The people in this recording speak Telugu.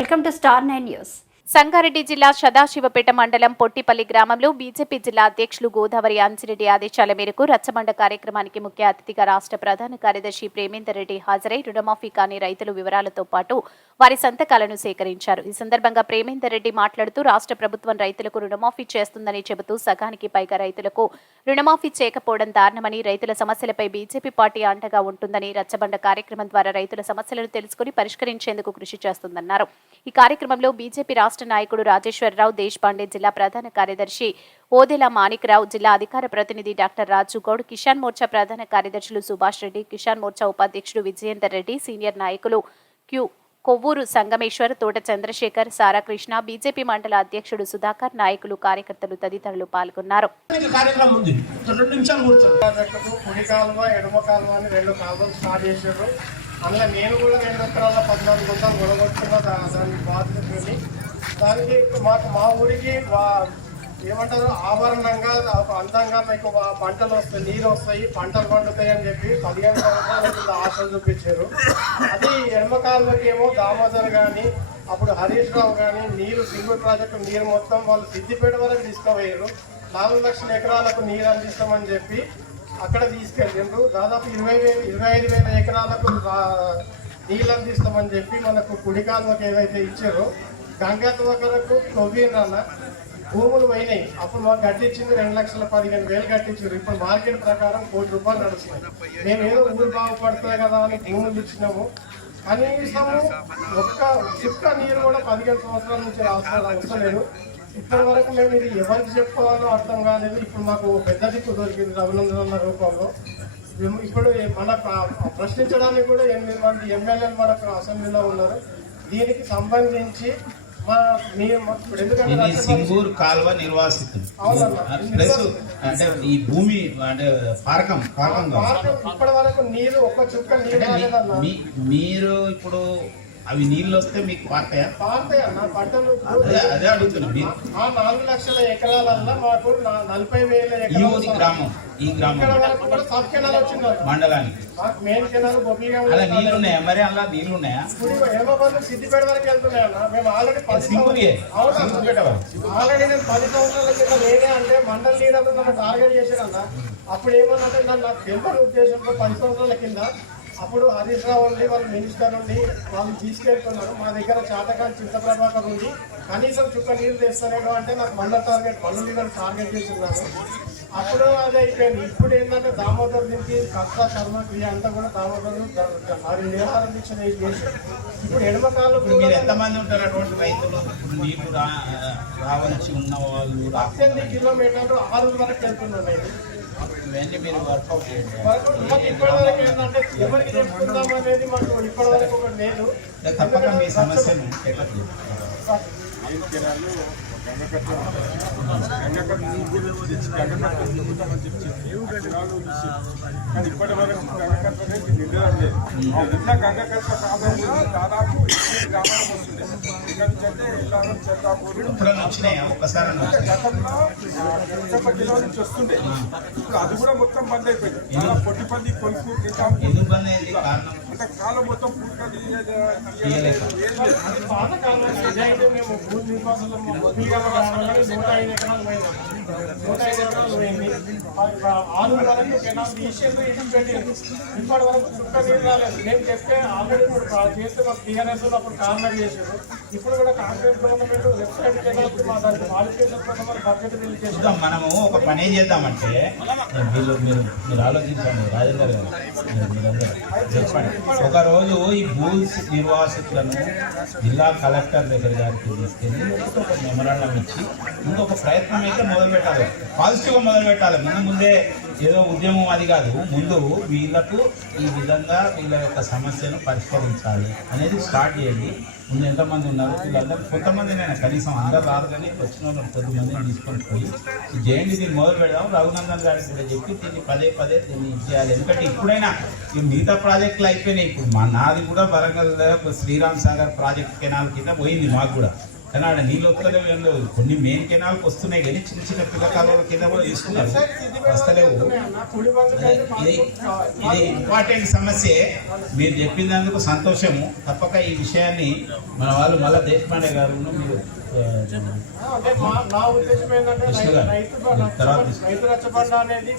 Welcome to star 9 news. Sangareddy జిల్లా సదాశివపేట మండలం పొట్టిపల్లి గ్రామంలో బీజేపీ జిల్లా అధ్యక్షులు గోదావరి అంజిరెడ్డి ఆదేశాల మేరకు రచ్చబండ కార్యక్రమానికి ముఖ్య అతిథిగా రాష్ట్ర ప్రధాన కార్యదర్శి ప్రేమేందర్ రెడ్డి హాజరై రుణమాఫీ కాని రైతుల వివరాలతో పాటు వారి సంతకాలను సేకరించారు. ఈ సందర్భంగా ప్రేమేందర్ రెడ్డి మాట్లాడుతూ రాష్ట్ర ప్రభుత్వం రైతులకు రుణమాఫీ చేస్తుందని చెబుతూ సగానికి పైగా రైతులకు రుణమాఫీ చేయకపోవడం దారుణమని, రైతుల సమస్యలపై బీజేపీ పార్టీ అండగా ఉంటుందని, రచ్చబండ కార్యక్రమం ద్వారా రైతుల సమస్యలను తెలుసుకుని పరిష్కరించేందుకు కృషి చేస్తుందన్నారు. ఈ కార్యక్రమంలో బీజేపీ రాష్ట్ర నాయకుడు రాజేశ్వరరావు దేశపాండే, జిల్లా ప్రధాన కార్యదర్శి ఓదెల మాణిక్రావు, జిల్లా అధికార ప్రతినిధి డాక్టర్ రాజు గౌడ్, కిసాన్ మోర్చా ప్రధాన కార్యదర్శులు సుభాష్ రెడ్డి, కిసాన్ మోర్చా ఉపాధ్యక్షుడు విజయేందర్ రెడ్డి, సీనియర్ నాయకులు కొవ్వూరు సంగమేశ్వర్, తోట చంద్రశేఖర్, సారా కృష్ణ, బీజేపీ మండల అధ్యక్షుడు సుధాకర్, నాయకులు, కార్యకర్తలు తదితరులు పాల్గొన్నారు. అందులో నేను కూడా 2 ఎకరాల 14 గుంటలు గొడగొట్టుకున్న దాని బాధ్యతని దానికి మా ఊరికి ఏమంటారు ఆభరణంగా అందంగా మీకు పంటలు వస్తాయి, నీరు వస్తాయి, పంటలు పండుతాయి అని చెప్పి 15 సంవత్సరాల కింద ఆశలు చూపించారు. అది ఎడమకాలంలోకి ఏమో దామోదర్ కానీ అప్పుడు హరీష్ రావు కానీ నీరు సింగూరు ప్రాజెక్టు నీరు మొత్తం వాళ్ళు సిద్దిపేట వరకు తీసుకుపోయారు. 4 లక్షల ఎకరాలకు నీరు అందిస్తామని చెప్పి అక్కడ తీసుకెళ్ళిండ్రు. దాదాపు 25,000 ఎకరాలకు నీళ్ళు అందిస్తామని చెప్పి మనకు కుడి కాలువకు ఏదైతే ఇచ్చారో గంగా వరకు తొవ్విండ్రన్న భూములు పోయినాయి. అప్పుడు మాకు కట్టించింది 2,15,000 కట్టించారు. ఇప్పుడు మార్కెట్ ప్రకారం ₹1 కోటి నడుస్తున్నాయి. మేము ఏదో ఊరు బాగుపడుతుంది కదా అని భూములు ఇచ్చినాము. కనీసము ఒక్క చుక్క నీరు కూడా 15 సంవత్సరాల నుంచి అవసరం. ఇప్పటి వరకు మేము ఇది ఎవరికి చెప్పుకోవాలో అర్థం కాలేదు. ఇప్పుడు మాకు పెద్ద దిక్కు దొరికింది రఘునందన రూపంలో. ఇప్పుడు మన ప్రశ్నించడానికి కూడా 8 మంది ఎమ్మెల్యేలు మనకు అసెంబ్లీలో ఉన్నారు. దీనికి సంబంధించి సింగూరు కాల్వ నిర్వాసితులు ప్లస్ అంటే ఈ భూమి అంటే ఇప్పటి వరకు నీరు ఒక్క చుక్క నీరు మీరు ఇప్పుడు అవి నీళ్ళు వస్తే మీకు పారుతాయా? నా పంటలు అదే అడుగుతున్నా. 4 లక్షల ఎకరాలల్లో మాకు 40,000 ఎకరాలు ఈ గ్రామం సబ్ కెనాల్ వచ్చింది మండలానికి. మెయిన్ కెనాల్ అలా నీళ్ళు ఉన్నాయా? మరి అలా నీళ్ళు ఉన్నాయా? సిద్దిపేట వరకు వెళ్తున్నాయన్నా. మేము ఆల్రెడీ 10 సంవత్సరాల కింద నేనే అంటే మండలి లీడర్లు నన్ను టార్గెట్ చేశారన్నా. అప్పుడు ఏమన్నంటే నాకు తెలియని ఉద్దేశంతో 10 సంవత్సరాల కింద అప్పుడు హరీష్ రావు ఉండి వాళ్ళు మినిస్టర్ ఉండి వాళ్ళు తీసుకెళ్తున్నారు. మా దగ్గర చాతకాని చింతప్రభాకర్ ఉంది, కనీసం చుక్క నీళ్ళు తెస్తారేమో అంటే నాకు మండలి లీడర్ టార్గెట్ చేస్తున్నారు. అప్పుడు అది అయిపోయింది. ఇప్పుడు ఏంటంటే దామోదర్ నుంచి కర్త కర్మ క్రియ అంతా కూడా దామోదర్ మరి నిరాహారం దీక్ష చేసి ఇప్పుడు ఎడమకాలు. మీరు ఎంతమంది ఉంటారు అటువంటి రైతులు? నీళ్లు రావాల్సి ఉన్న వాళ్ళు 18 కిలోమీటర్లు 6 వరకు వెళ్తున్నాయి. ఇవన్నీ మీరు వర్కౌట్ చేయండి. ఇప్పటి వరకు ఏంటంటే ఎవరికి చెప్పుకుందాం అనేది మాకు ఇప్పటి వరకు ఒకటి లేదు. తప్పక మీ సమస్యను కానీ ఇప్పటి వరకు గంగకట్ట నిండడం లేదు. ఉన్న గంగకట్ట ప్రాబ్లం దాదాపు 8 గ్రామాలకు వస్తుంది. ఇక్కడ నుంచి అంటే ఇల్లారం చెత్తాపూరు గతంలో 30 కిలో నుంచి వస్తుండే. ఇప్పుడు అది కూడా మొత్తం బంద్ అయిపోయింది. చాలా పొట్టిపల్లి కొలుపు అంటే కాలం మొత్తం మేము భూమి నివాసులు 105 ఎకరాలు పోయింది. 105 ఎకరాలు పోయింది. 6 వరకు కెనాల్ తీసేది పెట్టింది. ఇప్పటి వరకు చుక్క నీరు రాలేదు. నేను చెప్తే ఆల్రెడీ ఇప్పుడు చేస్తే మాకు టీఆర్ఎస్ అప్పుడు కాంగ్రెస్ చేశారు. ఇప్పుడు కూడా కాంగ్రెస్ గవర్నమెంట్ వెబ్సైట్ కెనాల్ మా దానికి క్వాలిఫికేషన్ కోసం బడ్జెట్ రిలీజ్ చేస్తాం. మనము ఒక పని ఏం చేద్దామంటే మీరు ఆలోచించండి రాజేందర్ గారు, మీరందరూ చెప్పండి. ఒకరోజు ఈ భూల్స్ నిర్వాసితులను జిల్లా కలెక్టర్ దగ్గర గారికి తీసుకెళ్ళి ఒక మెమరాండం ఇచ్చి ఇంకొక ప్రయత్నం అయితే మొదలు పెట్టాలి. పాజిటివ్గా మొదలు పెట్టాలి. ముందే ఏదో ఉద్యమం అది కాదు. ముందు వీళ్ళకు ఈ విధంగా వీళ్ళ యొక్క సమస్యను పరిష్కరించాలి అనేది స్టార్ట్ చేయండి. ముందు ఎంతమంది ఉన్నారు వీళ్ళందరూ, కొంతమంది నేను కనీసం అందరు రాదు కానీ వచ్చిన వాళ్ళు కొద్దిమందిని తీసుకొని పోయి చేయండి. దీన్ని మొదలు పెడదాం. రఘునందన్ గారికి కూడా చెప్పి దీన్ని పదే దీన్ని చేయాలి. ఎందుకంటే ఇప్పుడైనా ఈ మిగతా ప్రాజెక్టులు అయిపోయినాయి. ఇప్పుడు నాది కూడా వరంగల్ శ్రీరామ్ సాగర్ ప్రాజెక్ట్ కెనాల్ కింద పోయింది. మాకు కూడా కానీ ఆడ నీళ్ళు వస్తలేవు ఏం లేవు. కొన్ని మెయిన్ కెనాల్కి వస్తున్నాయి కానీ చిన్న చిన్న పిల్ల కాలువల కింద కూడా తీసుకున్నారు, వస్తలేవు. ఇది ఇంపార్టెంట్ సమస్య. మీరు చెప్పినందుకు సంతోషము. తప్పక ఈ విషయాన్ని మన వాళ్ళు మళ్ళా దేశపాండే గారు మీరు నా ఉద్దేశం ఏంటంటే రైతు రచ్చబండ అనేది